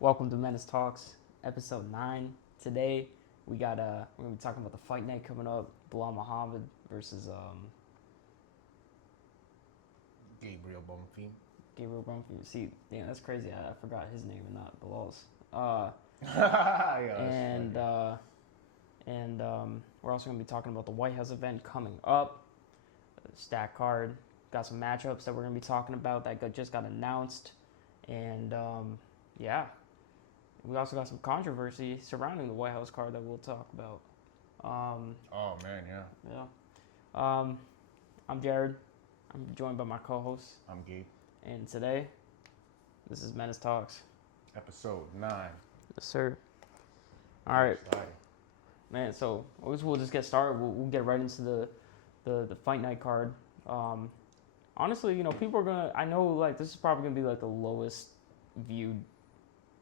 Welcome to Menace Talks, episode 9. Today we're gonna be talking about the fight night coming up. Bilal Muhammad versus Gabriel Bonfim. Gabriel Brumfield. See, damn, that's crazy. I forgot his name and not Bilal's. Uh, Yeah, and we're also gonna be talking about the White House event coming up. Stack card. Got some matchups that we're gonna be talking about that just got announced, and yeah. We also got some controversy surrounding the White House card that we'll talk about. oh man, yeah. Yeah. I'm Jared. I'm joined by my co-host, I'm Gabe. and today, this is Menace Talks. Episode 9. Yes, sir. All right, Exciting. man. So we'll just get started. We'll get right into the fight night card. Honestly, people are gonna. I know like this is probably gonna be like the lowest viewed.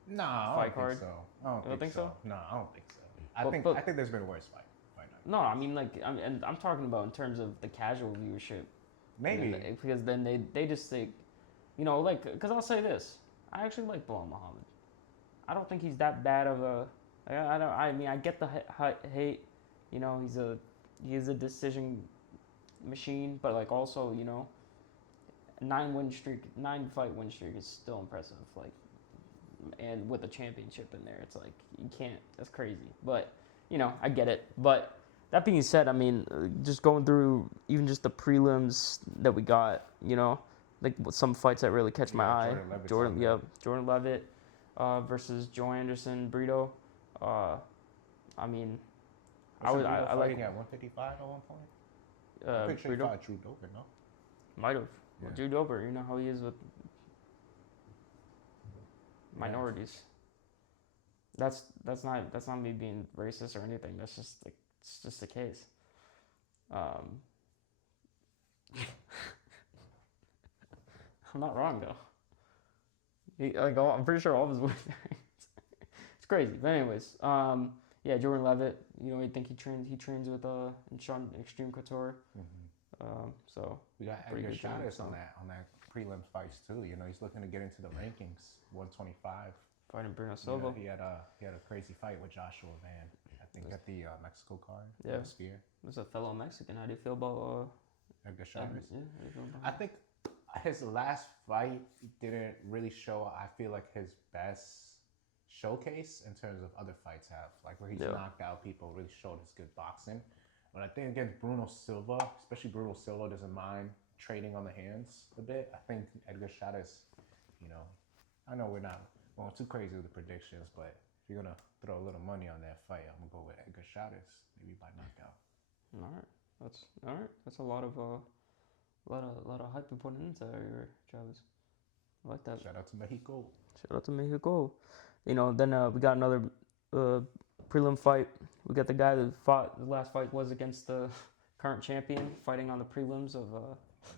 Nah, I Fight don't card? think so. I don't think so. Nah, I don't think so. I think there's been worse fight night. No, I mean like I'm talking about in terms of the casual viewership. Maybe. Because then they just think, like, because I'll say this, I actually like Bilal Muhammad. I don't think he's that bad of a. I don't. I mean, I get the hate. He's a decision machine, but like also, 9 fight win streak is still impressive. Like, and with a championship in there, it's like you can't. That's crazy. But I get it. But that being said, I mean, just going through even just the prelims that we got, like some fights that really catch my eye. Jordan Levitt versus Joe Anderson Brito. I mean, I like fighting at 155 at one point. I'm pretty sure he Brito. fought Drew Dober, no? Might have. Yeah. Drew Dober, you know how he is with minorities. That's not me being racist or anything. That's just like it's just the case. I'm not wrong though. I'm pretty sure all of his wins. It's crazy, but anyways, yeah, Jordan Levitt. I think he trains with in Sean Extreme Couture. So we got pretty Edgar good Chavez training, on that prelims fights too. He's looking to get into the rankings. 125. fighting Bruno Silva. He had a crazy fight with Joshua Van. I think at the Mexico card. Yeah. Sphere. There's a fellow Mexican. How do you feel about Edgar Chavez? Yeah, how do you feel about I think his last fight didn't really show. I feel like his best showcase in terms of other fights have, like where he's knocked out people, really showed his good boxing. But I think against Bruno Silva, especially Bruno Silva doesn't mind trading on the hands a bit. I think Edgar Chavez, I know we're not going too crazy with the predictions, but if you're gonna throw a little money on that fight, I'm gonna go with Edgar Chavez, maybe by knockout. All right, that's a lot of hype you're putting into your Travis. I like that. Shout out to Mexico. Shout out to Mexico. Then we got another prelim fight. We got the guy that fought. The last fight was against the current champion, fighting on the prelims of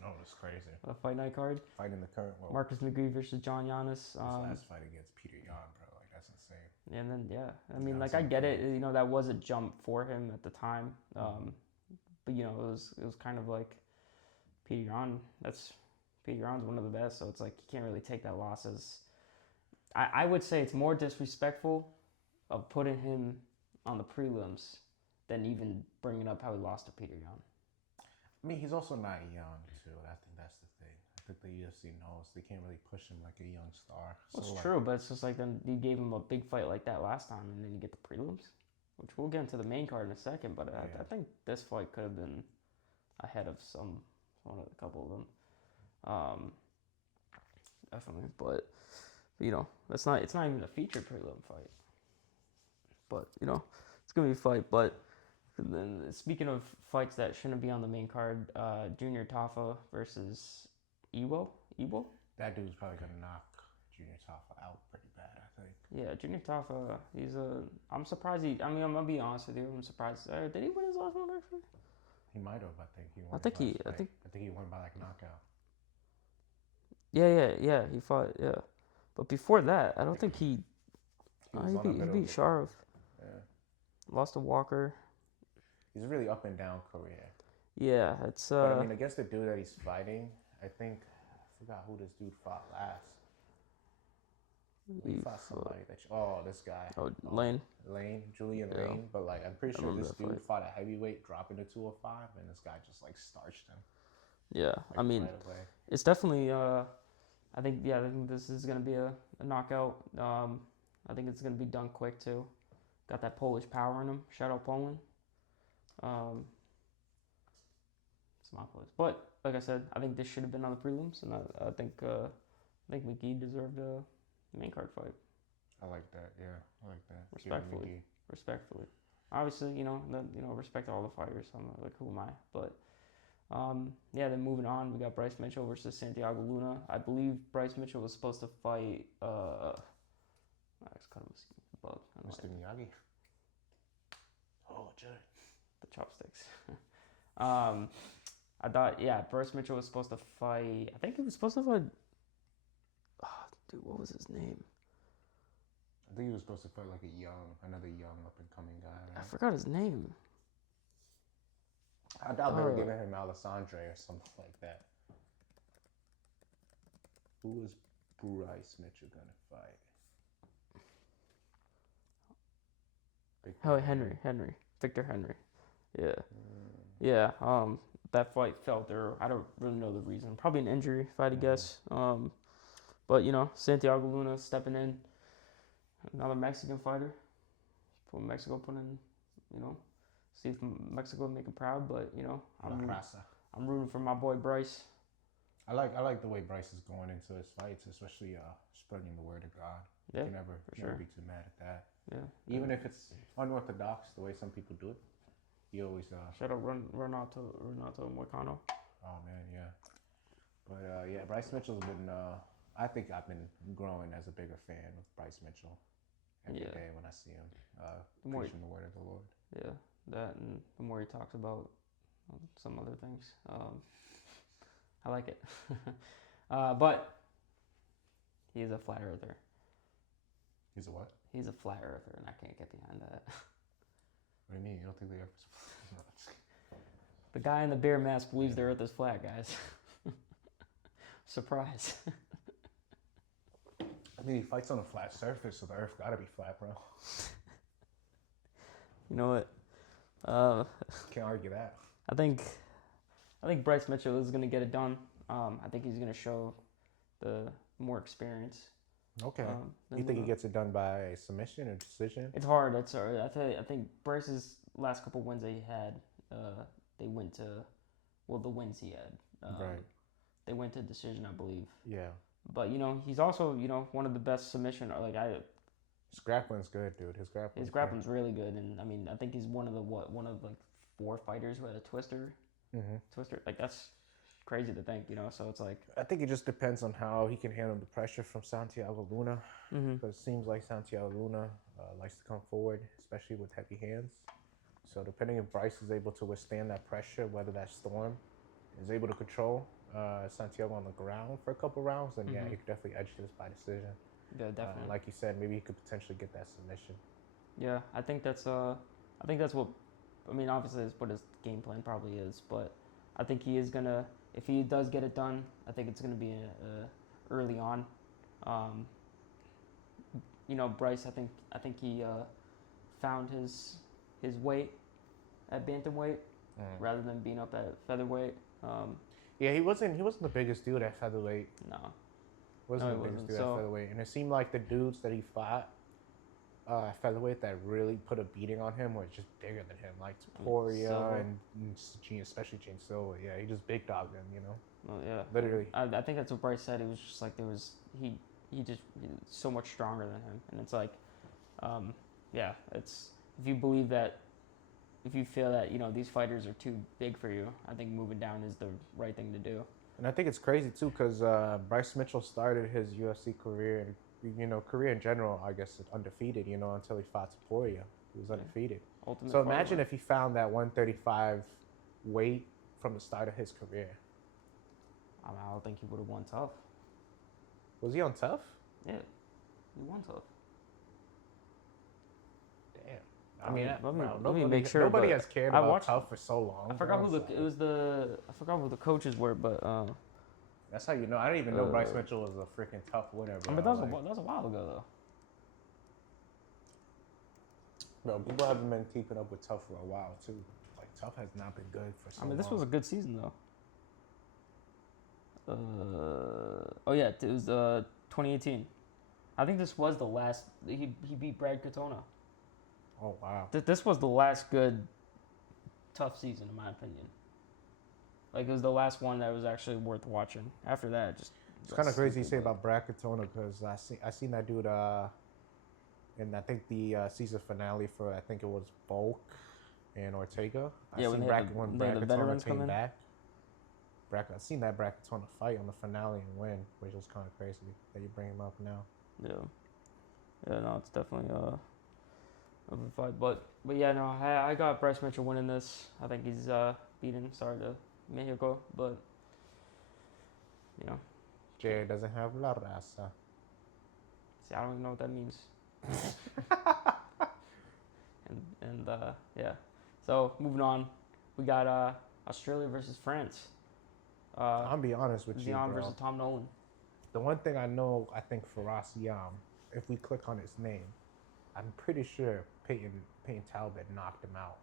No, it's crazy. a fight night card. Fighting the current world. Marcus McGee versus John Giannis. His last fight against Peter Yan, bro. Like that's insane. And then I mean, like I get it. That was a jump for him at the time. But it was kind of like Peter Yan. Peter Yan's one of the best, so it's like you can't really take that loss as. I would say it's more disrespectful of putting him on the prelims than even bringing up how he lost to Peter Yan. I mean, he's also not young too. I think that's the thing. I think the UFC knows they can't really push him like a young star. Well, it's true, but it's just like then you gave him a big fight like that last time, and then you get the prelims, which we'll get into the main card in a second. But I think this fight could have been ahead of a couple of them. Definitely, but it's not even a featured prelim fight. But it's gonna be a fight. But then speaking of fights that shouldn't be on the main card, Junior Tafa versus Iwo. That dude's probably gonna knock Junior Tafa out pretty bad, I think. Yeah, Junior Tafa. I'm surprised. I'm gonna be honest with you. I'm surprised. Did he win his last one actually? He might have. I think he won. I think he won by like knockout. Yeah. He fought. Yeah, but before that, I don't think he. He beat Sharov. Yeah. Lost to Walker. He's a really up and down career. Yeah, it's. But I mean, against the dude that he's fighting, I forgot who this dude fought last. He fought somebody this guy. Oh, Lane. Julian Yeah. Lane. But like, I'm pretty I sure remember this that dude fight. fought a heavyweight, dropping to 205, and this guy just like starched him. Yeah, Like, I mean, right away. it's definitely. I think this is gonna be a knockout. I think it's gonna be done quick too. Got that Polish power in him. Shout out Poland. It's my place, but like I said, I think this should have been on the prelims, and I think McGee deserved the main card fight. I like that. Yeah, I like that. Respectfully. Obviously, respect all the fighters. I'm like, who am I? But then moving on, we got Bryce Mitchell versus Santiago Luna. I believe Bryce Mitchell was supposed to fight. I just cut him a bug. Mr. Miyagi. Oh, Jay. The chopsticks. I thought, Bryce Mitchell was supposed to fight. I think he was supposed to fight. Oh, dude, what was his name? I think he was supposed to fight like another young up and coming guy. Right? I forgot his name. I doubt they were giving him Alessandre or something like that. Who was Bryce Mitchell gonna fight? Henry. Victor Henry. Yeah. Yeah. That fight fell through. I don't really know the reason. Probably an injury, if I had to guess. But Santiago Luna stepping in, another Mexican fighter. From Mexico put in, see if Mexico make him proud. But I'm rooting for my boy Bryce. I like the way Bryce is going into his fights, especially spreading the word of God. Yeah, you can never be too mad at that. Yeah. Even if it's unorthodox, the way some people do it, you always shout out Renato Moicano. Oh man, yeah. But Bryce Mitchell's been. I think I've been growing as a bigger fan of Bryce Mitchell every day when I see him preaching the word of the Lord. Yeah, that and the more he talks about some other things, I like it. But he's a flat earther. He's a what? He's a flat earther, and I can't get behind that. What do you mean? You don't think the earth is The guy in the bear mask believes the earth is flat, guys. Surprise. I mean, he fights on a flat surface, so the earth gotta be flat, bro. You know what? Can't argue that. I think Bryce Mitchell is gonna get it done. I think he's gonna show the more experience. Okay. You think he gets it done by submission or decision? It's hard. That's hard. I think Bryce's last couple wins that he had, they went to, the wins he had. Right. They went to decision, I believe. Yeah. But he's also one of the best submission. His grappling's good, dude. His grappling's really good, and I mean I think he's one of like 4 fighters who had a twister. Mm-hmm. Twister, like that's crazy to think, So it's like I think it just depends on how he can handle the pressure from Santiago Luna. Because it seems like Santiago Luna likes to come forward, especially with heavy hands. So depending if Bryce is able to withstand that pressure, whether that Storm is able to control Santiago on the ground for a couple rounds, then he could definitely edge this by decision. Yeah, definitely. Like you said, maybe he could potentially get that submission. Yeah, I think that's what. I mean, obviously, that's what his game plan probably is, but I think he is gonna. If he does get it done, I think it's gonna be early on. Bryce. I think he found his weight at bantamweight rather than being up at featherweight. Yeah, he wasn't the biggest dude at featherweight. No. Wasn't the biggest dude at featherweight. And it seemed like the dudes that he fought at featherweight that really put a beating on him were just bigger than him. Like Topuria and especially Gene Silva. Yeah, he just big dogged him, Well, yeah. Literally. I think that's what Bryce said. It was just like he just so much stronger than him. And it's like, it's if you believe that, if you feel that, these fighters are too big for you, I think moving down is the right thing to do. And I think it's crazy, too, because Bryce Mitchell started his UFC career, and, career in general, I guess, undefeated, until he fought Topuria. He was undefeated. Ultimate so imagine if he found that 135 weight from the start of his career. I don't think he would have won tough. Was he on tough? Yeah, he won tough. Damn. I mean, let me make sure. Nobody has cared about tough for so long. I forgot who the coaches were, but That's how you know. I didn't even know Bryce Mitchell was a freaking tough winner, bro. I mean, that was a while ago, though. Bro, people haven't been keeping up with Tough for a while, too. Like, Tough has not been good for so long. This was a good season, though. Oh, yeah, it was 2018. I think this was the last... He beat Brad Katona. Oh, wow. This was the last good Tough season, in my opinion. Like, it was the last one that was actually worth watching. After that, just... It's kind of crazy you say about Brad Katona, because I seen that dude in, I think, the season finale for, I think it was Volk and Ortega. When Brad Katona came back. I seen that Brad Katona fight on the finale and win, which was kind of crazy that you bring him up now. Yeah, no, it's definitely a fight. But yeah, no, I got Bryce Mitchell winning this. I think he's beating, sorry to Mexico, but, you know. Jay doesn't have la raza. See, I don't even know what that means. and yeah. So, moving on, we got Australia versus France. I'll be honest with you, Zion bro. versus Tom Nolan. The one thing I know, I think Faraz Yam, if we click on his name, I'm pretty sure Peyton Talbot knocked him out.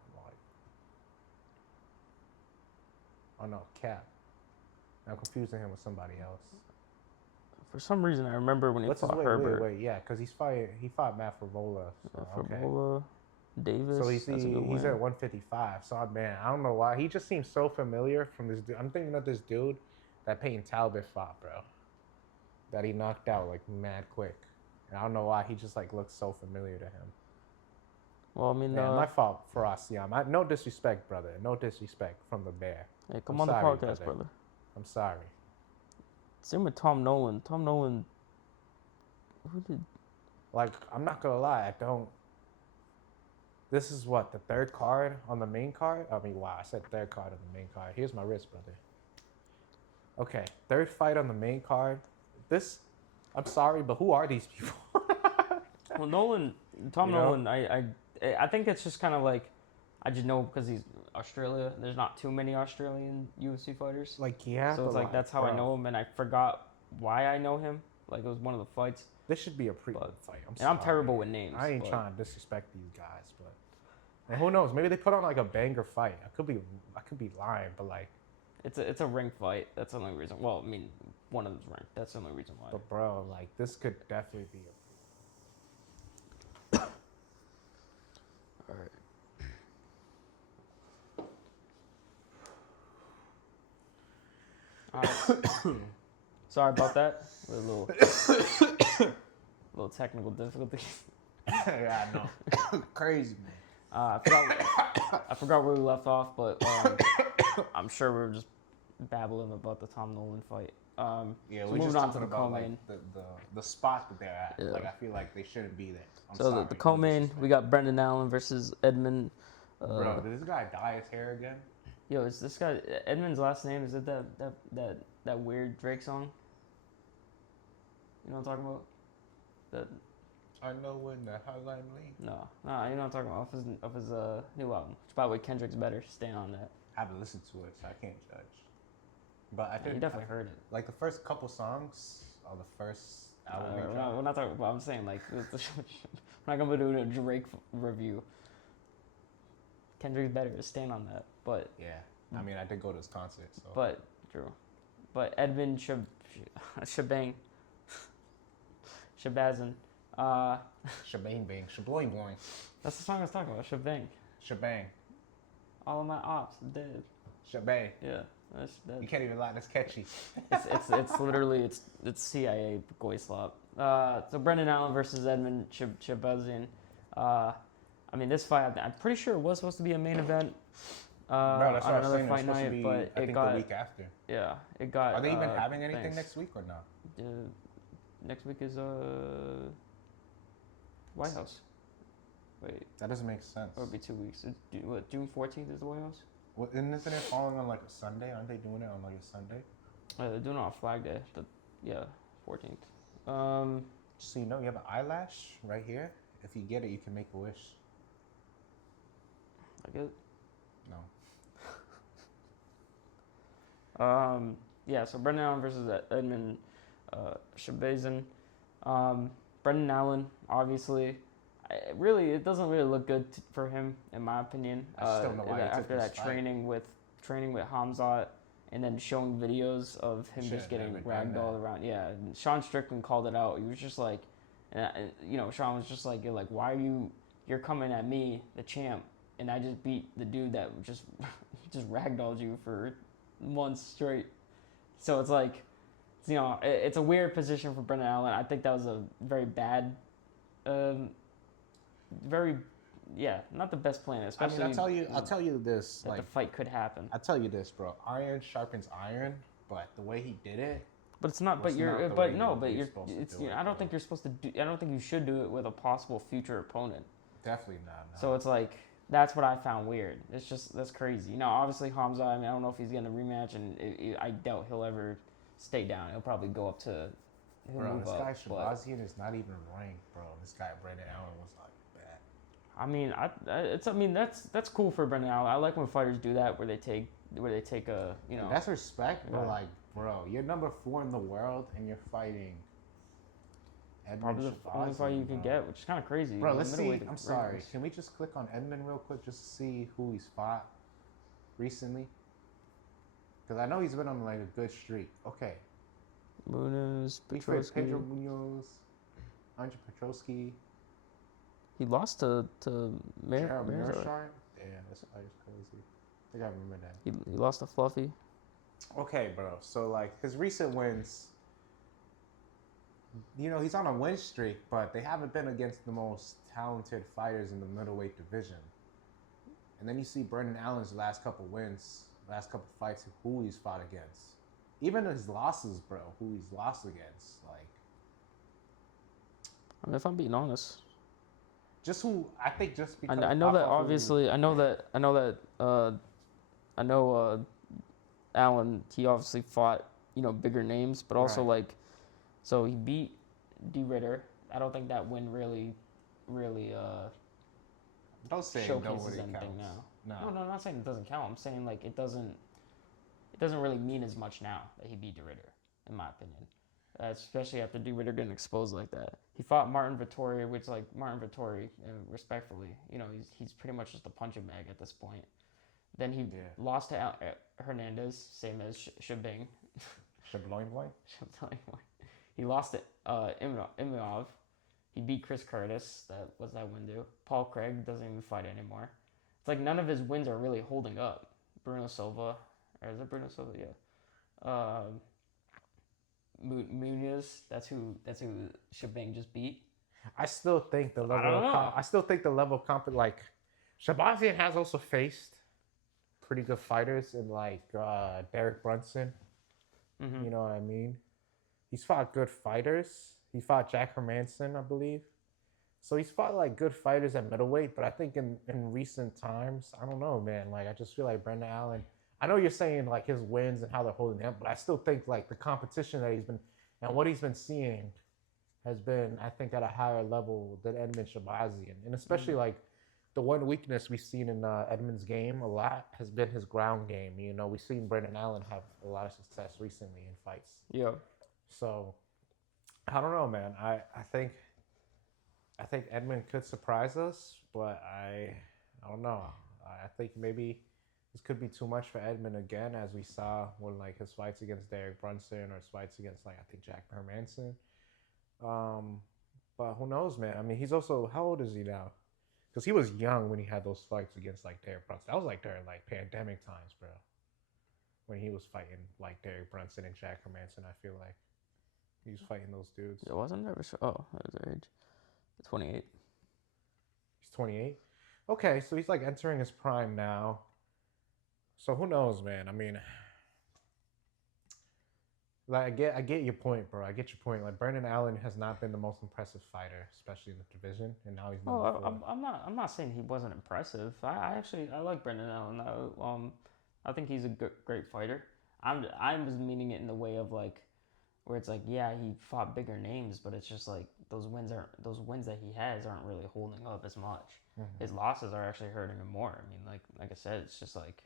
Oh no, Cap. I'm confusing him with somebody else. For some reason, I remember when he fought Herbert. Wait, yeah, because he fought Matt Favola. So, Favola, Davis. So he's at 155. So man, I don't know why he just seems so familiar from this dude. I'm thinking of this dude that Peyton Talbot fought, bro. That he knocked out like mad quick, and I don't know why he just like looks so familiar to him. Well, I mean, my fault for Asiam. No disrespect, brother. No disrespect from the Bear. Hey, come on the podcast, brother. I'm sorry. Same with Tom Nolan. Tom Nolan. Who did? Like, I'm not gonna lie. I don't. This is what, the third card on the main card? I mean, wow, I said third card on the main card. Here's my wrist, brother. Okay, third fight on the main card. I'm sorry, but who are these people? Well, Tom Nolan, I think it's just kind of like, I just know because he's Australia. There's not too many Australian UFC fighters. Like, yeah. So it's like, that's how I know him, and I forgot why I know him. Like, it was one of the fights. This should be a prelim fight. I'm terrible with names. I ain't trying to disrespect these guys, but and who knows? Maybe they put on like a banger fight. I could be lying, but like, it's a ranked fight. That's the only reason. Well, I mean, one of them's ranked. That's the only reason why. But bro, like, this could definitely be a. All right. Sorry about that. A little technical difficulties. Yeah, I know. Crazy, man. I forgot where we left off, but I'm sure we were just babbling about the Tom Nolan fight. Yeah, we're just talking about like the spot that they're at. Yeah. Like, I feel like they shouldn't be there. So the co-main, we got Brendan Allen versus Edmund. Bro, did this guy dye his hair again? Yo, is this guy Edmund's last name? Is it that weird Drake song? You know what I'm talking about? That. I know when the hotline bling. No, you know what I'm talking about. Off his new album. Which, by the way, Kendrick's better. Staying on that. I haven't listened to it, so I can't judge. But I think you definitely heard it. Like the first couple songs of the first album. We're not talking about. I'm saying like we're not gonna do a Drake review. Kendrick's better. Staying on that, but yeah. I mean, I did go to his concert, so. But true. But Edmund Shabazin. Shebang bang, shabloing bloing. That's the song I was talking about. Shebang. All of my ops dead. Shebang. Yeah. You can't even lie. That's catchy. it's literally it's CIA goy slop. So Brendan Allen versus Edmund Shabazin. I mean, this fight, I'm pretty sure it was supposed to be a main event. Bro, that's on another Fight Night, but I think the week after. Yeah, it got. Are they even having anything next week or not? Next week is White House. Wait. That doesn't make sense. It would be 2 weeks. June 14th is the White House? Well, isn't it falling on like a Sunday? Aren't they doing it on like a Sunday? They're doing it on Flag Day. 14th. So you know you have an eyelash right here. If you get it, you can make a wish. Like it? No. Yeah, so Brendan Allen versus Edmund Shabazin. Brendan Allen, obviously, it doesn't really look good for him, in my opinion. I still don't know why he took after that this fight. training with Hamzat, and then showing videos of him just getting ragdolled around. Yeah, and Sean Strickland called it out. He was just like, Sean was just like, you're like, why are you're coming at me, the champ, and I just beat the dude that just ragdolled you for months straight. So it's like, it's a weird position for Brendan Allen. I think that was a very bad, not the best plan. Especially, I'll tell you this. That the fight could happen. I'll tell you this, bro. Iron sharpens iron, but the way he did it. But it's not. But you're. But no. But you're. It's. I don't think you're supposed to do. I don't think you should do it with a possible future opponent. Definitely not. No. So it's like. That's what I found weird. That's crazy. Obviously Hamza. I mean, I don't know if he's getting a rematch, and I doubt he'll ever stay down. He'll probably go up to. Bro, this guy Shabazian is not even ranked, bro. This guy Brendan Allen was like bad. I mean, that's cool for Brendan Allen. I like when fighters do that, where they take a. That's respect, but like, bro, you're number 4 in the world, and you're fighting. Probably the only fight you could get, which is kind of crazy. Bro, let's see. I'm sorry. Can we just click on Edmund real quick just to see who he's fought recently? Because I know he's been on like a good streak. Okay. Munoz, Petrosky. Pedro Munoz, Andre Petrosky. He lost to Menace. Damn, this fight is crazy. I think I remember that. He lost to Fluffy. Okay, bro. So like his recent wins. He's on a win streak, but they haven't been against the most talented fighters in the middleweight division. And then you see Brendan Allen's last couple fights, who he's fought against. Even his losses, bro, who he's lost against. Like, I mean, if I'm being honest, just who I think just because I know that obviously I know Allen, he obviously fought bigger names, but also like. So he beat D. Ritter. I don't think that win really don't say showcases anything now. No, I'm not saying it doesn't count. I'm saying like it doesn't really mean as much now that he beat D. Ritter, in my opinion. Especially after D. Ritter getting exposed like that. He fought Martin Vettori, which like Martin Vettori, respectfully, he's pretty much just a punching bag at this point. Then he lost to Hernandez, same as Shabing. Shabloin. He lost to Imov. He beat Chris Curtis. That was that win due. Paul Craig doesn't even fight anymore. It's like none of his wins are really holding up. Bruno Silva. Or is it Bruno Silva? Yeah. Munoz. That's who Shabang just beat. I still think the level of comp. Like Shabazian has also faced pretty good fighters in like Derek Brunson. Mm-hmm. You know what I mean? He's fought good fighters. He fought Jack Hermanson, I believe. So he's fought like good fighters at middleweight, but I think in recent times, I don't know, man. Like I just feel like Brendan Allen. I know you're saying like his wins and how they're holding him, but I still think like the competition that he's been and what he's been seeing has been, I think, at a higher level than Edmund Shabazian. And especially like the one weakness we've seen in Edmund's game a lot has been his ground game. We've seen Brendan Allen have a lot of success recently in fights. Yeah. So, I don't know, man. I think Edmund could surprise us, but I don't know. I think maybe this could be too much for Edmund again, as we saw when like his fights against Derek Brunson or his fights against like I think Jack Hermanson. But who knows, man? I mean, he's also, how old is he now? Because he was young when he had those fights against like Derek Brunson. That was like during like pandemic times, bro. When he was fighting like Derek Brunson and Jack Hermanson, I feel like. He was fighting those dudes. It wasn't never sure. Oh, that was their age. 28. He's 28? Okay, so he's like entering his prime now. So who knows, man? I mean, like I get your point, bro. I get your point. Like Brendan Allen has not been the most impressive fighter, especially in the division, and now he's number 4. I'm not saying he wasn't impressive. I like Brendan Allen. I think he's a great fighter. I'm just meaning it in the way of like. Where it's like, yeah, he fought bigger names, but it's just like those wins that he has aren't really holding up as much. Mm-hmm. His losses are actually hurting him more. I mean, like I said, it's just like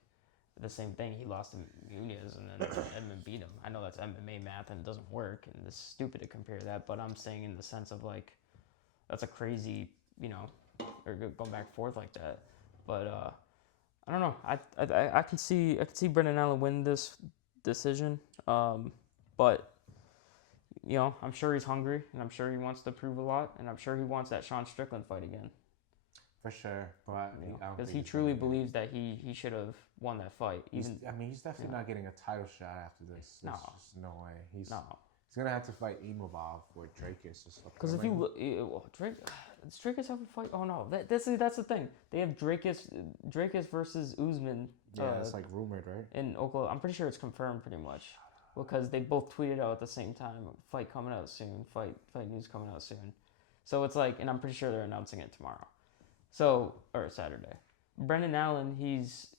the same thing. He lost to Muniz, and then Edmund beat him. I know that's MMA math and it doesn't work, and it's stupid to compare that. But I'm saying in the sense of like, that's a crazy, or going back and forth like that. But I don't know. I can see Brendan Allen win this decision. But I'm sure he's hungry, and I'm sure he wants to prove a lot, and I'm sure he wants that Sean Strickland fight again. For sure, but because he truly believes that he should have won that fight. He's definitely not getting a title shot after this. No, there's just no way. He's gonna have to fight Imavov or Drakus or stuff. Because if you look, does Drakus have a fight? Oh no, that's the thing. They have Drakus versus Usman. Yeah, it's like rumored, right? In Oklahoma, I'm pretty sure it's confirmed, pretty much, because they both tweeted out at the same time. Fight coming out soon. Fight news coming out soon. So it's like, and I'm pretty sure they're announcing it tomorrow. So, or Saturday. Brendan Allen, he's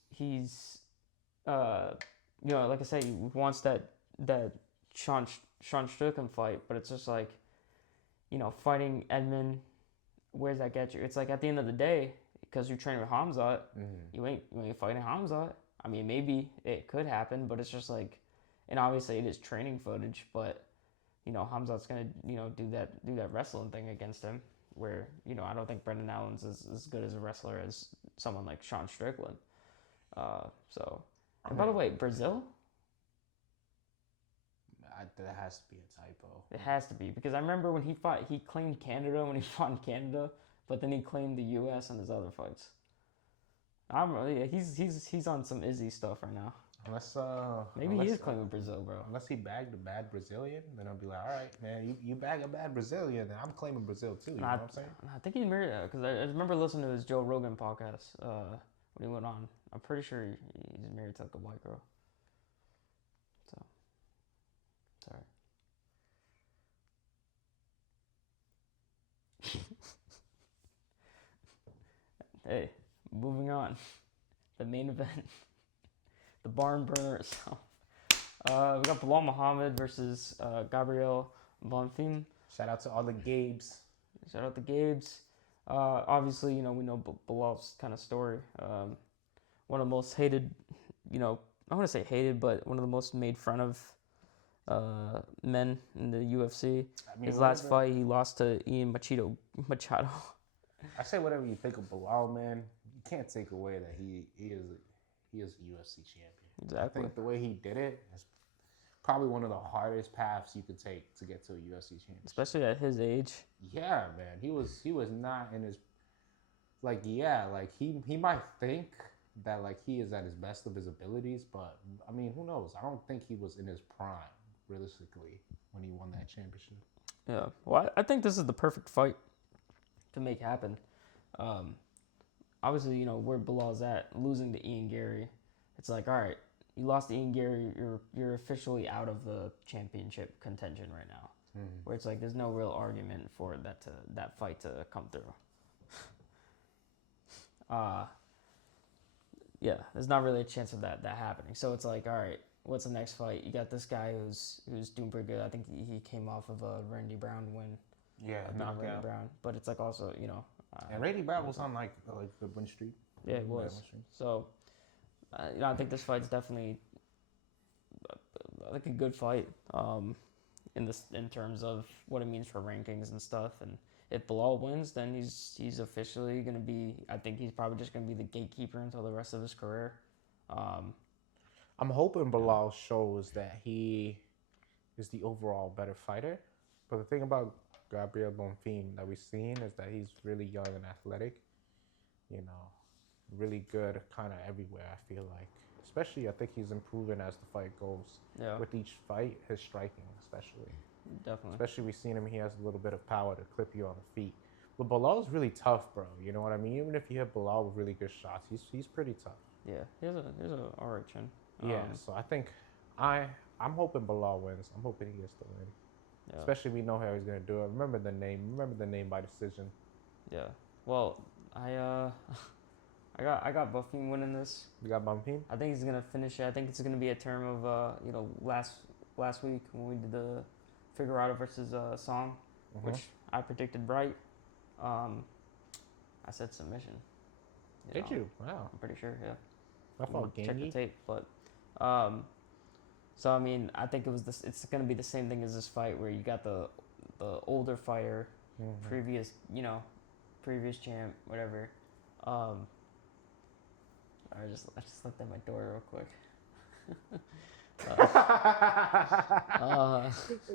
like I say, he wants that Sean Strickland fight, but it's just like, fighting Edmund, where's that get you? It's like at the end of the day, because you're training with Hamzat, you ain't fighting Hamzat. I mean, maybe it could happen, but it's just like, and obviously it is training footage, but Hamzat's gonna do that wrestling thing against him. Where, I don't think Brendan Allen's as good as a wrestler as someone like Sean Strickland. And by the way, Brazil? That has to be a typo. It has to be, because I remember when he fought, he claimed Canada when he fought in Canada, but then he claimed the U.S. in his other fights. He's on some Izzy stuff right now. Maybe he is claiming Brazil, bro. Unless he bagged a bad Brazilian, then I'll be like, all right, man, you bag a bad Brazilian, then I'm claiming Brazil too. You know what I'm saying? I think he's married, because I remember listening to his Joe Rogan podcast when he went on. I'm pretty sure he's married to like a white girl. So, sorry. Hey, moving on. The main event. The barn burner itself. We got Bilal Muhammad versus Gabriel Bonfim. Shout out to all the Gabes. Shout out to Gabes. Obviously, we know Bilal's kind of story. One of the most hated, I want to say hated, but one of the most made fun of men in the UFC. His last fight, he lost to Ian Machado. I say whatever you think of Bilal, man. You can't take away that he is a UFC champion. Exactly. I think the way he did it is probably one of the hardest paths you could take to get to a UFC championship. Especially at his age. Yeah, man. He was not in his he might think that he is at his best of his abilities, but I mean, who knows? I don't think he was in his prime realistically when he won that championship. Yeah. Well, I think this is the perfect fight to make happen. Obviously, where Bilal's at, losing to Ian Gary, it's like, all right, you lost to Ian Gary, you're officially out of the championship contention right now. Where it's like there's no real argument for that fight to come through. Yeah, there's not really a chance of that happening. So it's like, all right, what's the next fight? You got this guy who's doing pretty good. I think he came off of a Randy Brown win. Yeah, knockout. Randy Brown, but it's like also and Randy Brown was on like the win streak. Yeah, it was. So I think this fight's definitely like a good fight. In terms of what it means for rankings and stuff. And if Bilal wins, then he's officially gonna be. I think he's probably just gonna be the gatekeeper until the rest of his career. I'm hoping Bilal shows that he is the overall better fighter. But the thing about Gabriel Bonfim that we've seen is that he's really young and athletic. Really good kind of everywhere, I feel like. Especially, I think he's improving as the fight goes. Yeah. With each fight, his striking especially. Definitely. Especially, we've seen him, he has a little bit of power to clip you on the feet. But Bilal's really tough, bro. You know what I mean? Even if you hit Bilal with really good shots, he's pretty tough. Yeah, here's a alright chin. Yeah, so I think I'm hoping Bilal wins. I'm hoping he gets the win. Yeah. Especially we know how he's gonna do it. Remember the name by decision. Yeah. Well, I got Buffin winning this. You got Buffin? I think he's gonna finish it. I think it's gonna be a term of last week when we did the Figueroa versus Song, which I predicted right. I said submission. Did you? Wow. I'm pretty sure. Yeah. I thought check the Gangy. tape, but so I mean, I think it was this. It's gonna be the same thing as this fight where you got the older fighter, previous champ, whatever. I just looked at my door real quick.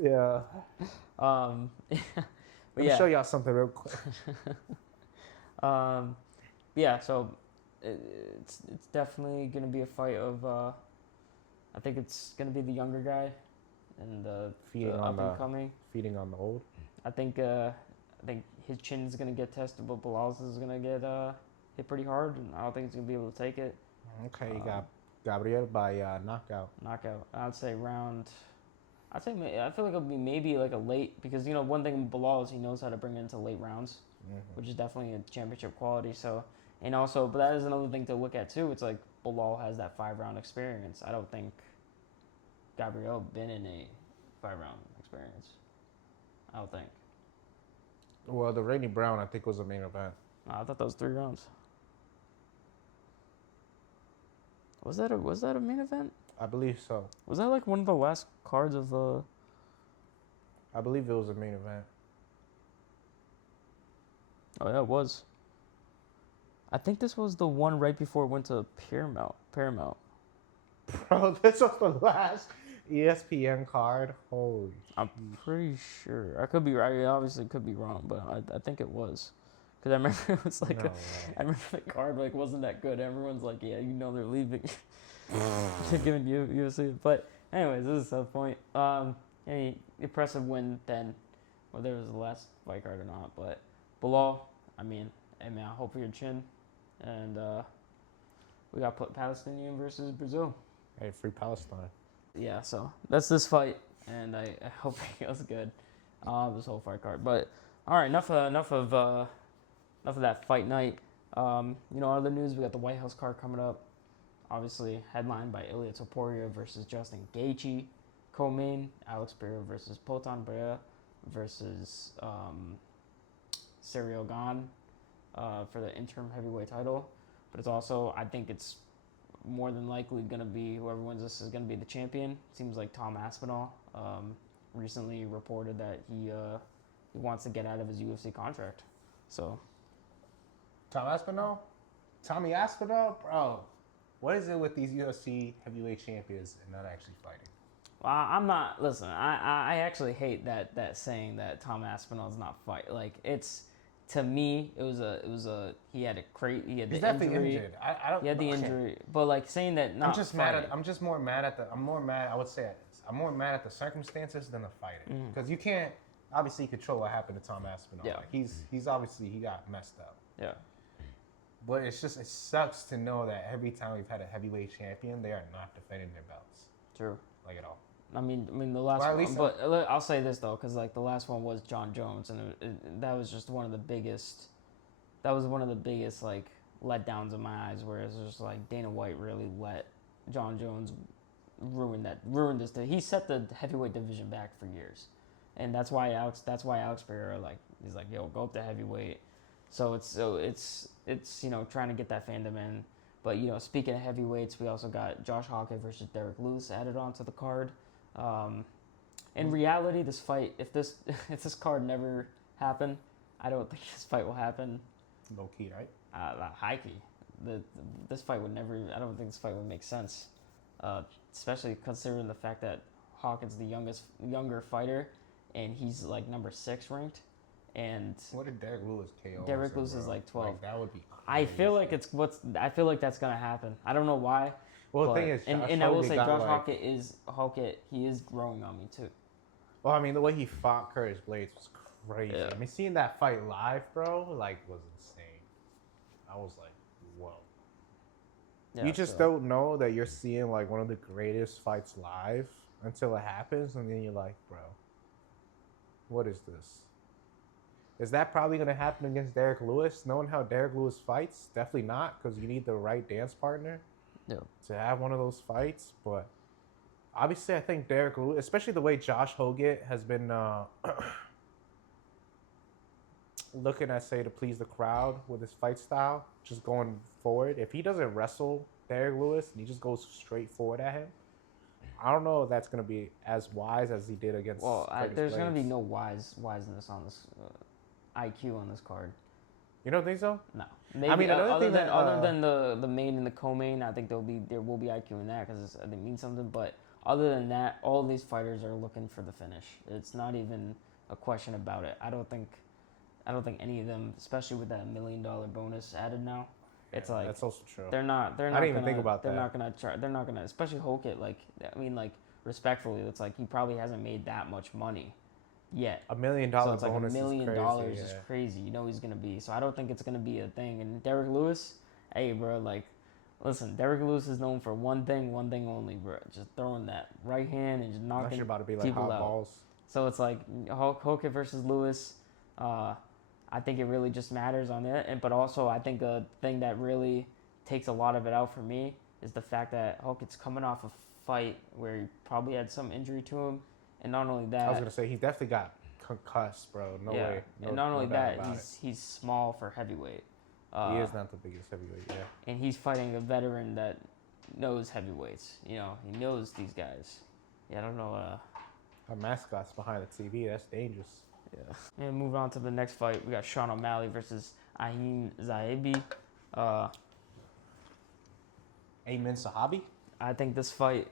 Yeah. But Let me show y'all something real quick. Yeah, so it's definitely gonna be a fight of. I think it's gonna be the younger guy, and the up and coming. Feeding on the old. I think his chin's gonna get tested, but Bilal's is gonna get hit pretty hard, and I don't think he's gonna be able to take it. Okay, you got Gabriel by knockout. Knockout. I feel like it'll be maybe like a late, because one thing with Bilal is he knows how to bring it into late rounds, which is definitely a championship quality. So, and also, but that is another thing to look at too. It's like Bilal has that 5-round experience. I don't think Gabriel been in a 5-round experience. I don't think. Well, the Rainy Brown, I think, was the main event. I thought that was 3 rounds. Was that a main event? I believe so. Was that like one of the last cards of the? I believe it was a main event. Oh yeah, it was. I think this was the one right before it went to Paramount. Bro, this was the last ESPN card. Holy. I'm pretty sure. I could be right. I obviously could be wrong, but I think it was. Because I remember it was like I remember the card like wasn't that good. Everyone's like, yeah, they're leaving. Giving UFC. But anyways, this is the point. Any impressive win then, whether it was the last fight card or not. But Bilal, I hope for your chin. And we got Palestinian versus Brazil. Hey, free Palestine. Yeah, so that's this fight, and I hope it goes good. This whole fight card. But all right, enough of that fight night. Other news, we got the White House card coming up. Obviously, headlined by Ilia Topuria versus Justin Gaethje. Co-main, Alex Pereira versus Potan Brea versus Cyril Gane for the interim heavyweight title. But it's also, I think it's more than likely going to be, whoever wins this is going to be the champion. Seems like Tom Aspinall recently reported that he wants to get out of his UFC contract. So, Tommy Aspinall, bro. What is it with these UFC heavyweight champions and not actually fighting? Well, I'm not. Listen, I actually hate that saying that Tom Aspinall's not fight. Like, it's, to me, it was a he had He's definitely injured. He had the injury, but like saying that not. I'm more mad at the circumstances than the fighting, because you can't obviously control what happened to Tom Aspinall. Yeah. Like, he's obviously, he got messed up. Yeah. But it sucks to know that every time we've had a heavyweight champion, they are not defending their belts. True. Like, at all. I mean the last one, but I'll say this though, because like the last one was John Jones, and that was just one of the biggest. That was one of the biggest like letdowns in my eyes, where it's just like Dana White really let John Jones ruin this. He set the heavyweight division back for years, and that's why Alex Pereira, like, he's like, yo, go up to heavyweight. So it's trying to get that fandom in. But speaking of heavyweights, we also got Josh Hawkins versus Derek Lewis added onto the card. In reality, this fight, if this card never happened, I don't think this fight will happen. Low key, right? High key. This fight would never. I don't think this fight would make sense, especially considering the fact that Hawkins the younger fighter, and he's like number 6 ranked. And what did Derek Lewis KO? Derek Lewis is like 12. Like, that would be crazy. I feel like that's gonna happen. I don't know why. Well, the thing is, and I will say, Josh Hawkins is growing on me too. Well, I mean, the way he fought Curtis Blades was crazy. Yeah. I mean, seeing that fight live, bro, like, was insane. I was like, whoa. Yeah, you just don't know that you're seeing like one of the greatest fights live until it happens, and then you're like, bro, what is this? Is that probably going to happen against Derek Lewis? Knowing how Derek Lewis fights? Definitely not, because you need the right dance partner to have one of those fights. But obviously, I think Derek Lewis, especially the way Josh Hogett has been looking, I say, to please the crowd with his fight style, just going forward. If he doesn't wrestle Derek Lewis and he just goes straight forward at him, I don't know if that's going to be as wise as he did against there's going to be no wiseness on this IQ on this card. You don't think so? No. Maybe I mean, other than the main and the co-main, I think there will be IQ in that because it means something. But other than that, all these fighters are looking for the finish. It's not even a question about it. I don't think any of them, especially with that $1 million bonus added now, it's like that's also true. They're not. I didn't even think about that. They're not gonna try. They're not gonna, especially Hokit. Like, I mean, like respectfully, it's like he probably hasn't made that much money yet. $1 million so it's like bonus $1 million is crazy. You know he's gonna be. So I don't think it's gonna be a thing. And Derek Lewis, hey bro, like, listen, Derek Lewis is known for one thing only, bro. Just throwing that right hand and just knocking about to be like people hot out. Balls. So it's like Hokit versus Lewis. I think it really just matters on it, but also I think a thing that really takes a lot of it out for me is the fact that Hokit's coming off a fight where he probably had some injury to him, and not only that, I was gonna say he definitely got concussed, bro. No way. And not only that, he's small for heavyweight. He is not the biggest heavyweight, yeah. And he's fighting a veteran that knows heavyweights. You know, he knows these guys. Yeah, I don't know. Our mascot's behind the TV. That's dangerous. Yeah. And moving on to the next fight, we got Sean O'Malley versus Ahin Zahabi. Amin Sahabi? I think this fight,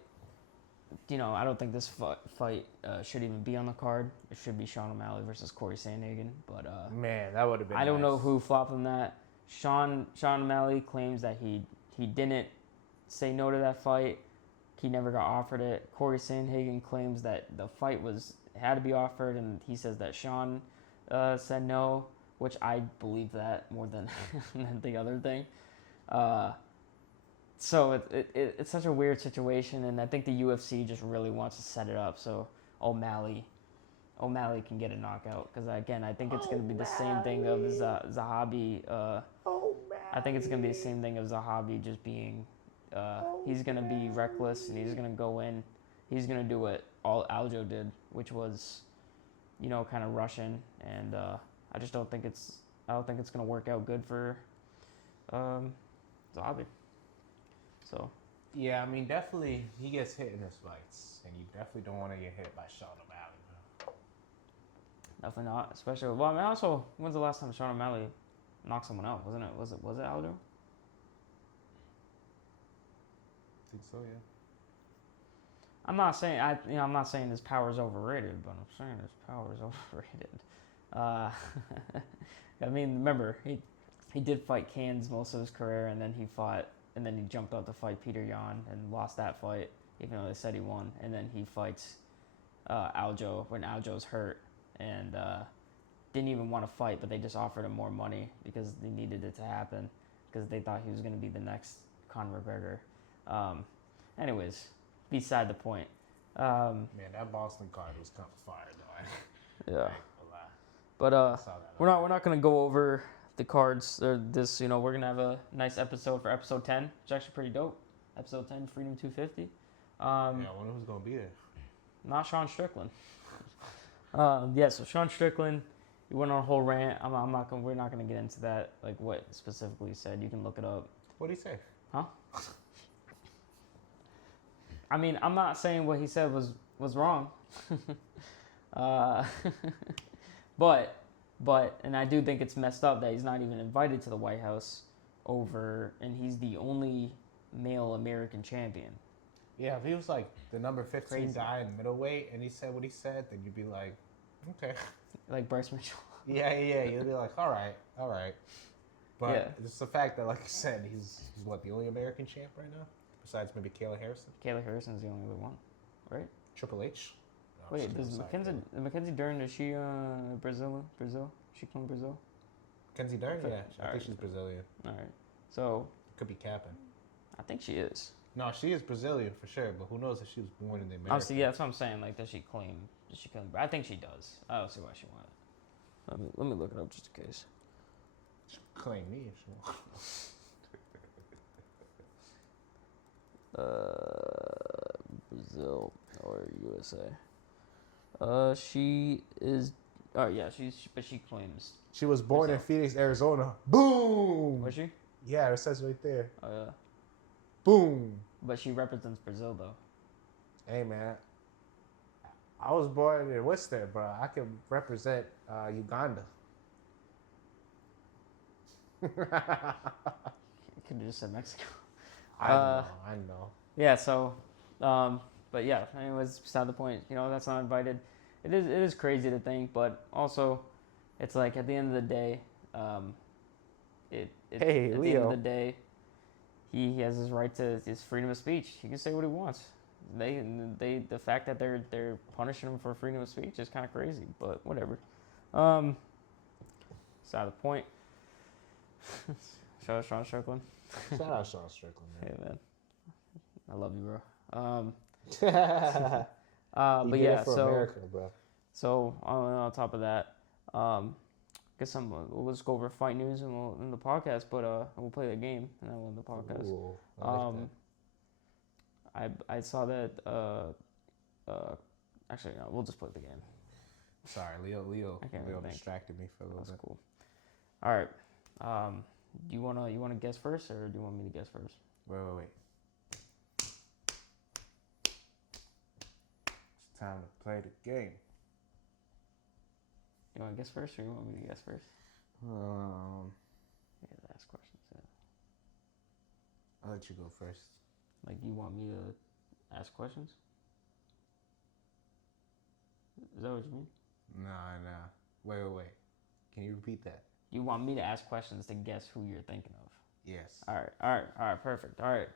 I don't think this fight should even be on the card. It should be Sean O'Malley versus Corey Sandhagen. But man, that would have been. I don't know who flopped on that. Sean O'Malley claims that he didn't say no to that fight. He never got offered it. Corey Sandhagen claims that the fight had to be offered, and he says that Sean said no, which I believe that more than the other thing. So it's such a weird situation, and I think the UFC just really wants to set it up so O'Malley can get a knockout. Because again, I think it's going to be the same thing of Zahabi. I think it's going to be the same thing of Zahabi just being. He's going to be reckless, and he's going to go in. He's going to do what all Aljo did, which was, kind of rushing. And I just don't think it's going to work out good for Zahabi. So. Yeah, I mean, definitely he gets hit in his fights, and you definitely don't want to get hit by Sean O'Malley, bro. Definitely not, especially. Well, I mean, also, when's the last time Sean O'Malley knocked someone out? Wasn't it? Was it Aljo? I think so, yeah. I'm not saying his power is overrated, but I'm saying his power is overrated. I mean, remember he did fight Cans most of his career, and then he jumped out to fight Peter Yan and lost that fight, even though they said he won. And then he fights Aljo when Aljo's hurt, and didn't even want to fight, but they just offered him more money because they needed it to happen because they thought he was going to be the next Conor McGregor. Anyways, beside the point. Man, that Boston card was kind of fire, though. Yeah. But we're not going to go over the cards. We're going to have a nice episode for episode 10. It's actually pretty dope. Episode 10, Freedom 250. I wonder who's going to be there. Not Sean Strickland. So Sean Strickland, he went on a whole rant. We're not going to get into that, like what specifically he said. You can look it up. What did he say? Huh? I mean, I'm not saying what he said was wrong. But and I do think it's messed up that he's not even invited to the White House and he's the only male American champion. Yeah, if he was like the number 15 guy in middleweight and he said what he said, then you'd be like, okay. Like Bryce Mitchell. Yeah. You'd be like, all right. But it's the fact that, like you said, he's what, the only American champ right now? Besides maybe Kayla Harrison? Kayla Harrison's the only other one, right? Triple H? No, wait, does Mackenzie Dern, is she Brazil? She from Brazil? Mackenzie Dern? Yeah, I think she's Brazilian. All right. So. Could be capping. I think she is. No, she is Brazilian for sure, but who knows if she was born in the America. Obviously, yeah, that's what I'm saying. Like, does she claim? I think she does. I don't see why she wanted. Let me look it up just in case. She claim me if she wants. Brazil or USA. She is. Oh yeah, but she claims. She was born in Phoenix, Arizona. Boom. Was she? Yeah, it says right there. Oh yeah. Boom. But she represents Brazil, though. Hey, man. I was born in Worcester, bro. I can represent Uganda. You could have just said Mexico. I know. Yeah, so, but yeah, anyways, beside the point, that's not invited. It is crazy to think, but also, it's like at the end of the day, Hey, at the end of Leo. the day, he has his right to his freedom of speech. He can say what he wants. The fact that they're punishing him for freedom of speech is kind of crazy, but whatever. Beside the point. Shout out Sean Strickland. Shout out Sean Strickland, man. Hey, man. I love you, bro. But yeah, so America, bro. So on top of that, guess we'll just go over fight news in the podcast, but we'll play the game and then we'll end the podcast. Ooh, I like that. I saw that. Actually, no, we'll just play the game. Sorry, Leo distracted me for a little bit. Cool. All right. Do you wanna guess first, or do you want me to guess first? Wait. It's time to play the game. You want to guess first, or you want me to guess first? Yeah, ask questions. Yeah. I'll let you go first. Like, you want me to ask questions? Is that what you mean? Nah. Wait. Can you repeat that? You want me to ask questions to guess who you're thinking of? Yes. All right, perfect. All right.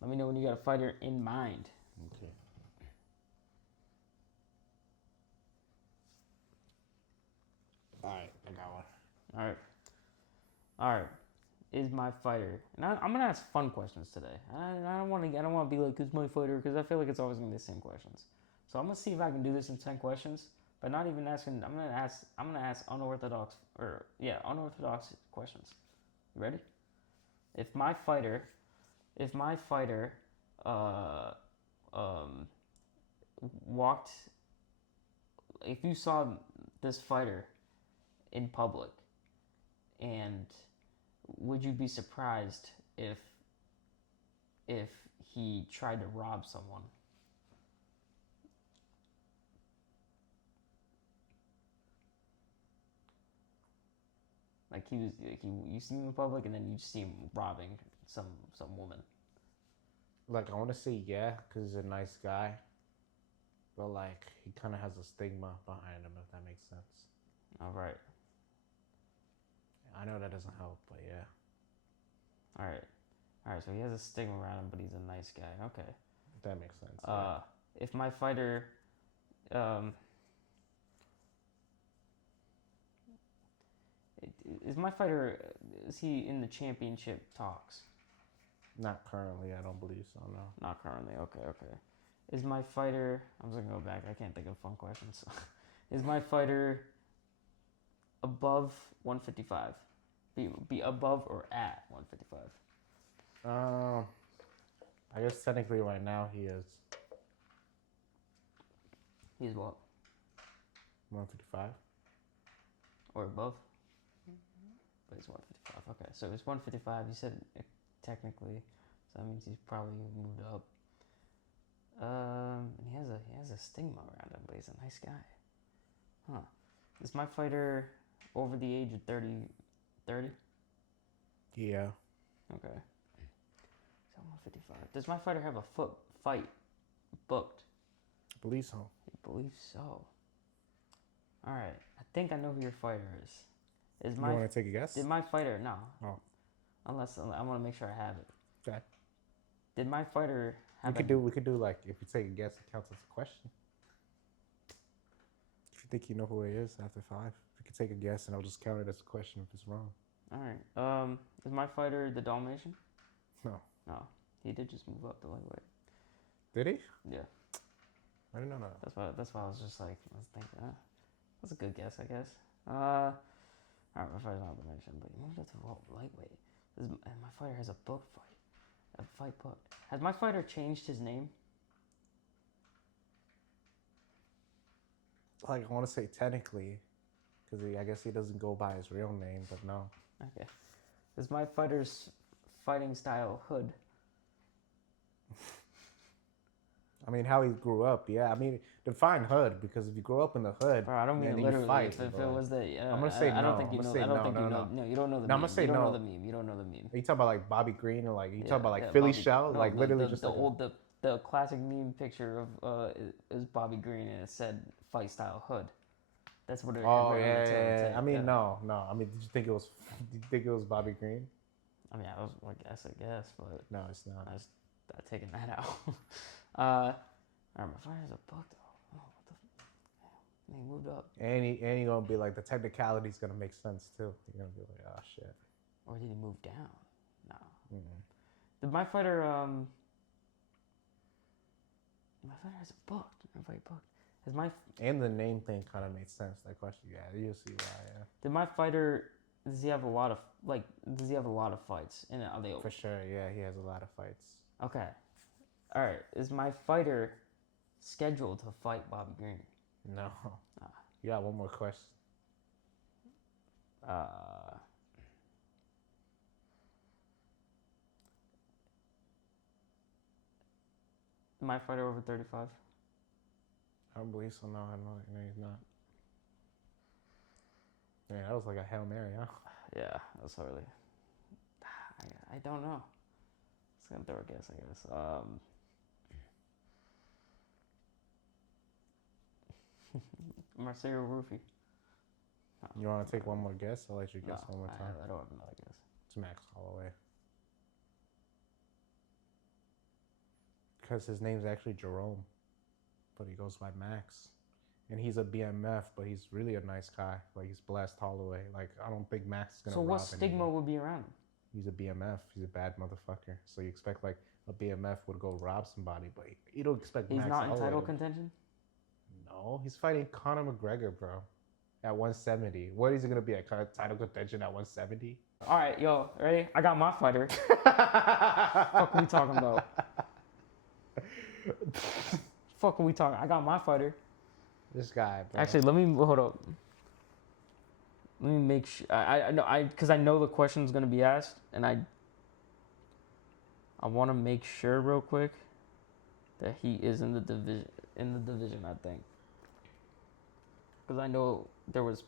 Let me know when you got a fighter in mind. Okay. All right, I got one. All right. Is my fighter? And I'm gonna ask fun questions today. I don't want to be like, who's my fighter? Because I feel like it's always gonna be the same questions. So I'm gonna see if I can do this in 10 questions, but not even asking. I'm gonna ask unorthodox questions. You ready? If my fighter walked, if you saw this fighter in public, and would you be surprised if he tried to rob someone? Like you see him in public, and then you see him robbing some woman. Like, I want to say yeah, because he's a nice guy, but like he kind of has a stigma behind him, if that makes sense. All right. I know that doesn't help, but yeah. All right. So he has a stigma around him, but he's a nice guy. Okay. That makes sense. Yeah. If my fighter, is he in the championship talks? Not currently, I don't believe so, no. Not currently. Okay. Is my fighter? I'm just gonna go back. I can't think of fun questions. Is my fighter above 155? Be above or at 155? I guess technically right now he is. He's what? 155. Or above? But he's 155. Okay, so it's 155. You said technically, so that means he's probably moved up. He has a stigma around him, but he's a nice guy. Huh? Is my fighter over the age of 30? Yeah. Okay. So 155. Does my fighter have a fight booked? I believe so. You believe so? All right. I think I know who your fighter is. You want to take a guess? Did my fighter? No. Oh. Unless I want to make sure I have it. Okay. Did my fighter have? We could do like, if you take a guess, it counts as a question. If you think you know who it is after 5, you can take a guess, and I'll just count it as a question if it's wrong. All right. Is my fighter the Dalmatian? No. No. He did just move up to lightweight. Did he? Yeah. I didn't know that. That's why I was just like, I was thinking, that's a good guess, I guess. All right, my fighter's not Dalmatian, but he moved up to lightweight. And my fighter has a fight book. Has my fighter changed his name? Like, I want to say technically, because I guess he doesn't go by his real name, but no. Okay. Is my fighter's fighting style hood? I mean, how he grew up, yeah. I mean, define hood, because if you grow up in the hood, Bro, I don't mean and then literally. you fight, if it was the, I'm gonna say I don't no. think you I'm know. gonna say I don't think no, you no, know. no. No, you don't know the No, I'm meme. gonna say You don't know no. the meme. You don't know the meme. Are you talking about like Bobby Green, or like you talking about like yeah, Philly Bobby, Shell, no, like literally the just the like old the classic meme picture of is Bobby Green and it said fight style hood. That's what it had oh written yeah, on the yeah, yeah. I mean, yeah. no. I mean, did you think it was? Did you think it was Bobby Green? I mean, I was like, I guess, but No, it's not. I was taking that out. I remember Fire has a buck though. Oh, what the? He moved up. And you're gonna be like, the technicality's gonna make sense too. You're gonna be like, oh shit. Or did he move down? No. Mm-mm. Did my fighter has a book. Fight book. Has my And the name thing kind of made sense. That question, yeah, you'll see why. Yeah. Did my fighter? Does he have a lot of Does he have a lot of fights? And are they For sure, yeah, he has a lot of fights. okay? All right. Is my fighter scheduled to fight Bobby Green? No. You got one more question. My fighter over 35? I don't believe so. No, no, he's not. Man, that was like a Hail Mary, huh? Yeah, that's early. I don't know. It's gonna throw a guess, I guess. Marcelo Rufi. No, You want to take one more guess? I'll let you guess one more time. I don't have another guess. It's Max Holloway. Because his name's actually Jerome, but he goes by Max. And he's a BMF, but he's really a nice guy. Like, he's blessed Holloway. Like, I don't think Max is going to rob what stigma anyone. would be around him? He's a BMF. He's a bad motherfucker. So you expect, like, a BMF would go rob somebody, but you don't expect He's Max not in Holloway title to... contention? No, he's fighting Conor McGregor, bro. At 170. What is he going to be at title contention at 170? All right, yo, ready? I got my fighter. Fuck are we talking about? Fuck are we talking? I got my fighter. This guy, bro. Actually, let me hold up. Let me make sure. I know because I know the question's gonna be asked, and I want to make sure real quick that he is in the division. I think, because I know there was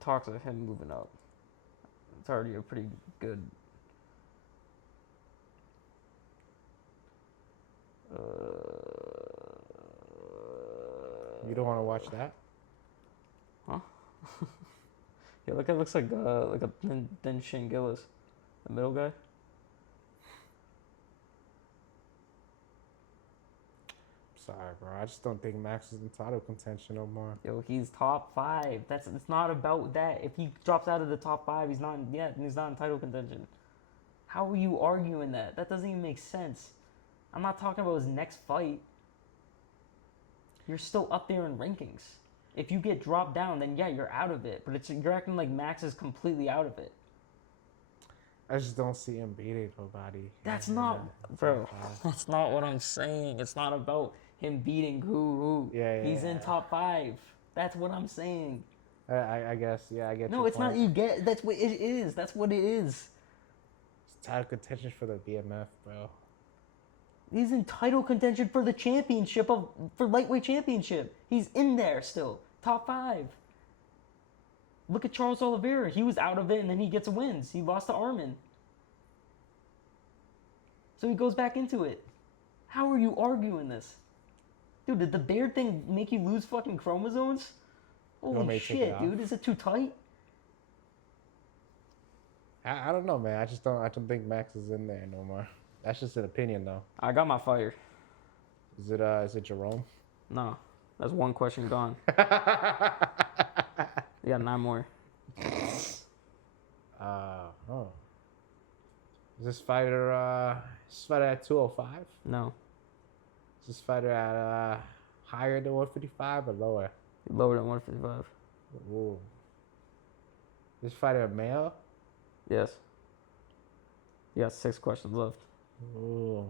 talks of him moving up. It's already a pretty good. You don't want to watch that? Huh? Yeah, look, it looks like a thin Shane Gillis, the middle guy. Sorry, bro. I just don't think Max is in title contention no more. Yo, he's top 5. It's not about that. If he drops out of the top 5, he's not in title contention. How are you arguing that? That doesn't even make sense. I'm not talking about his next fight. You're still up there in rankings. If you get dropped down, then yeah, you're out of it. But you're acting like Max is completely out of it. I just don't see him beating nobody. That's not, bro. That's not what I'm saying. It's not about him beating who. Yeah, He's in top 5. That's what I'm saying. I guess, yeah, I get. No, it's not. You get. That's what it is. That's what it is. It's title contention for the BMF, bro. He's in title contention for the championship for lightweight championship. He's in there still, top 5. Look at Charles Oliveira. He was out of it, and then he gets wins. He lost to Armin, so he goes back into it. How are you arguing this, dude? Did the beard thing make you lose fucking chromosomes? Holy shit, dude! Is it too tight? I don't know, man. I don't think Max is in there no more. That's just an opinion, though. I got my fire. Is it Jerome? No, that's one question gone. You got 9 more. Oh. Is this fighter at 205? No. Is this fighter at higher than 155 or lower? Lower than 155. Ooh. This fighter a male? Yes. You got 6 questions left. Ooh.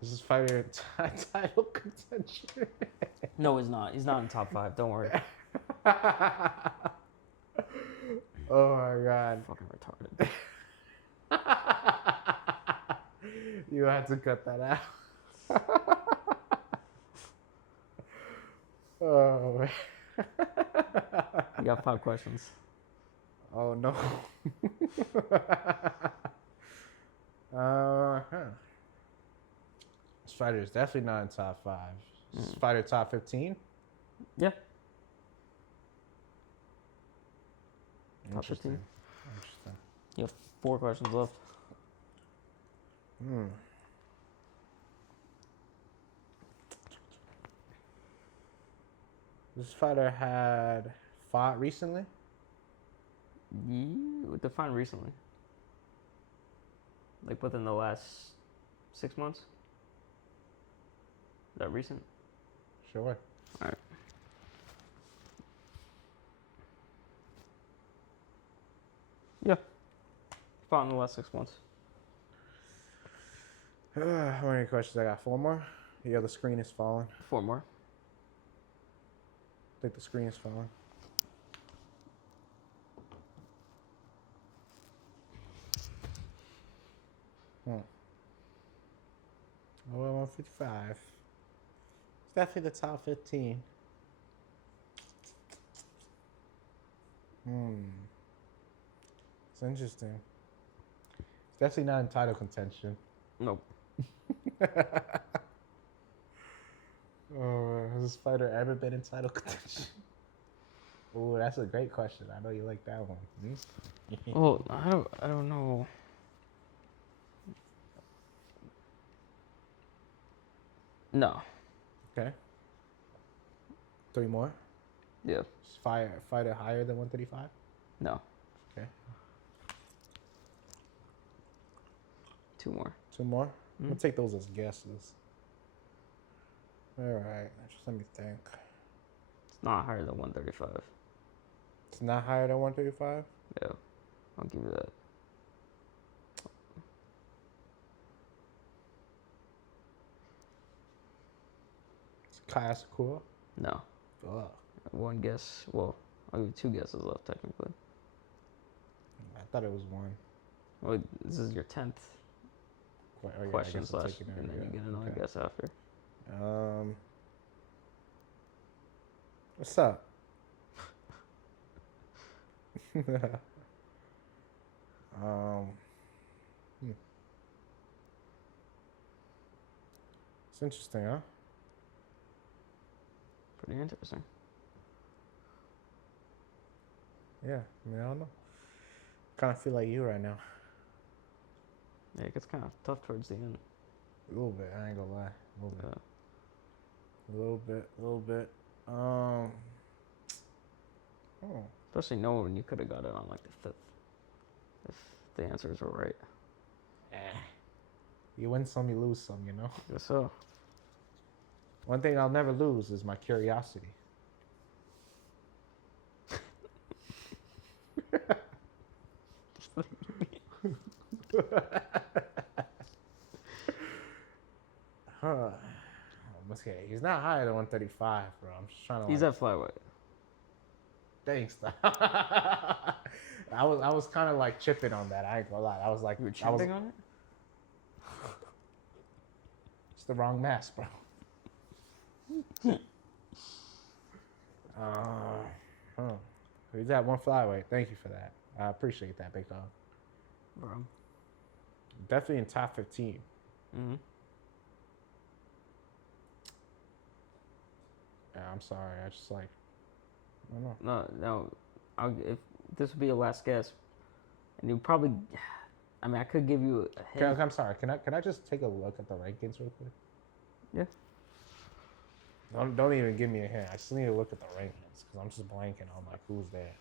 Is this fighter in title contention? No, he's not. He's not in top 5. Don't worry. Oh my god. Fucking retarded. You had to cut that out. Oh, man. You got 5 questions. Oh, no. This fighter is definitely not in top 5. This fighter top 15? Yeah. Top Interesting. 15. You have 4 questions left. This fighter had fought recently? You define recently. Like within the last 6 months? Is that recent? Sure. Alright. Yeah. Fought in the last 6 months. How many questions I got? 4 more? The other screen is falling. 4 more. I think the screen is falling. Oh, 155. It's definitely the top 15. It's interesting. It's definitely not in title contention. Nope. Has this fighter ever been in title contention? Oh, that's a great question. I know you like that one. Well, I don't know. No. Okay. 3 more? Yeah. Is fighter higher than 135? No. Okay. 2 more. 2 more? I'm going to take those as guesses. All right. Just let me think. It's not higher than 135. It's not higher than 135? Yeah. I'll give you that. It's Kaya Sakura? No. Fuck. 1 guess. Well, I'll give you 2 guesses left, technically. I thought it was 1. Well, this is your 10th question slash, and then you get another guess after. What's up? It's interesting, huh? Pretty interesting. Yeah, I mean, I don't know. Kind of feel like you right now. Yeah, it gets kind of tough towards the end. A little bit, I ain't gonna lie. A little bit. Yeah. A little bit. Especially knowing you could have got it on like the 5th. If the answers were right. You win some, you lose some, you know? I guess so. One thing I'll never lose is my curiosity. Okay, he's not higher than 135, bro. I'm just trying to. He's at flyweight. Thanks. I was kind of like chipping on that. I ain't gonna lie. I was like, You were chipping on it? It's the wrong mass, bro. He's at 1 flyweight. Thank you for that. I appreciate that, big dog. Bro. Definitely in top 15. Mm-hmm. Yeah, I'm sorry. I just like, I don't know. No. If this would be your last guess, and you probably, I mean, I could give you a hint. I'm sorry. Can I just take a look at the rankings real quick? Yeah. Don't even give me a hint. I just need to look at the rankings because I'm just blanking on like who's there.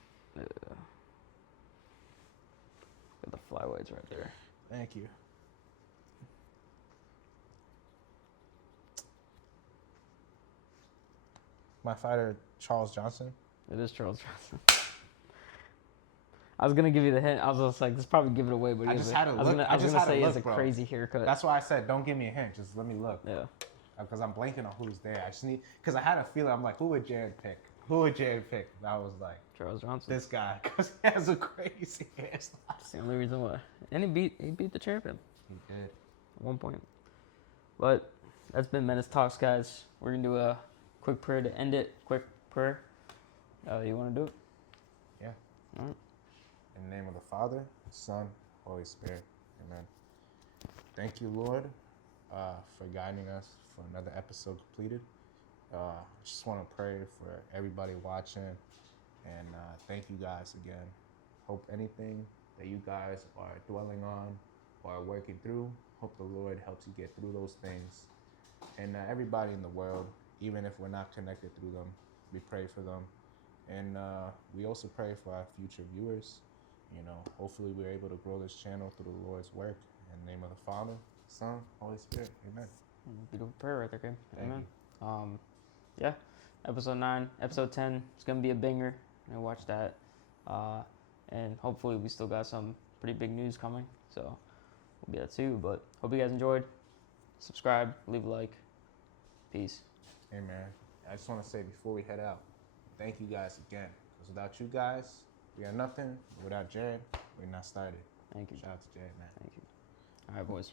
Got the flyweights right there. Thank you. My fighter, Charles Johnson. It is Charles Johnson. I was gonna give you the hint. I was just like, this probably give it away, but I just had to look. I was gonna say he has a crazy haircut. That's why I said don't give me a hint. Just let me look. Yeah. Because I'm blanking on who's there. I just need because I had a feeling. I'm like, who would Jared pick? Who would Jared pick? And I was like, Charles Johnson. This guy, because he has a crazy hairstyle. That's the only reason why. And he beat the champion. He did. one point. But that's been Menace Talks, guys. We're going to do a quick prayer to end it. Quick prayer. You want to do it? Yeah. All right. In the name of the Father, Son, Holy Spirit. Amen. Thank you, Lord, for guiding us for another episode completed. I just want to pray for everybody watching, and thank you guys again. Hope anything that you guys are dwelling on or are working through, hope the Lord helps you get through those things. And everybody in the world, even if we're not connected through them, we pray for them. And we also pray for our future viewers. You know, hopefully we're able to grow this channel through the Lord's work. In the name of the Father, Son, Holy Spirit. Amen. Beautiful prayer right there, Kim. Amen. Yeah, episode 9, episode 10. It's going to be a banger. I'm going to watch that. And hopefully we still got some pretty big news coming. So we'll be that too. But hope you guys enjoyed. Subscribe, leave a like. Peace. Amen. I just want to say before we head out, thank you guys again. Because without you guys, we are nothing. Without Jared, we're not started. Thank you. Shout out to Jared, man. Thank you. All right, boys.